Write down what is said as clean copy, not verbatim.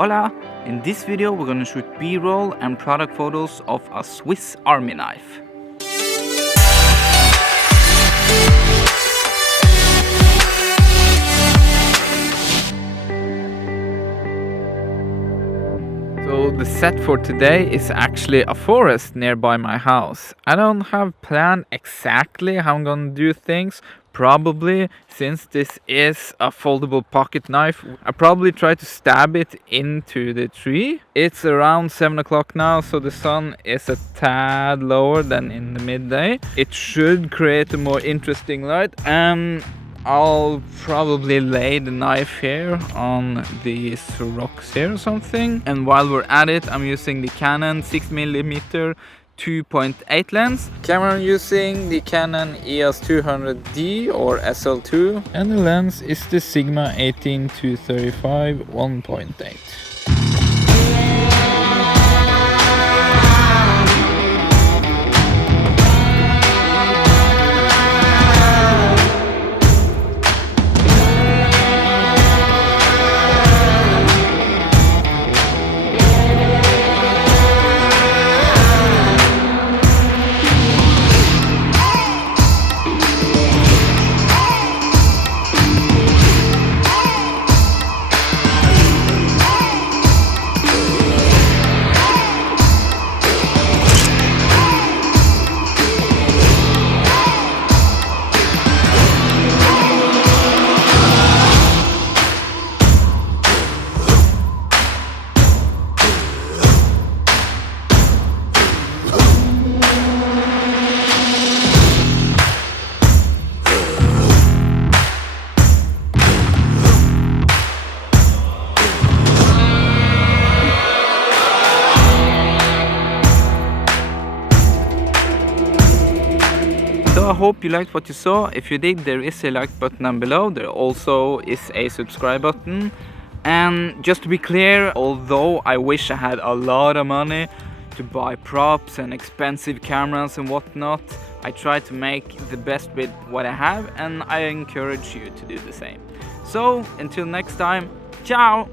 Hola! In this video we're gonna shoot B-roll and product photos of a Swiss Army knife. So the set for today is actually a forest nearby my house. I don't have planned exactly how I'm gonna do things. Probably, since this is a foldable pocket knife, I probably try to stab it into the tree. It's around 7 o'clock now, so the sun is a tad lower than in the midday. It should create a more interesting light, and I'll probably lay the knife here on these rocks here or something. And while we're at it, I'm using the Canon 6mm 2.8 lens. Camera I'm using the Canon EOS 200D or SL2. And the lens is the Sigma 18-35 1.8. So I hope you liked what you saw. If you did, there is a like button down below. There also is a subscribe button. And just to be clear, although I wish I had a lot of money to buy props and expensive cameras and whatnot, I try to make the best with what I have, and I encourage you to do the same. So until next time, ciao!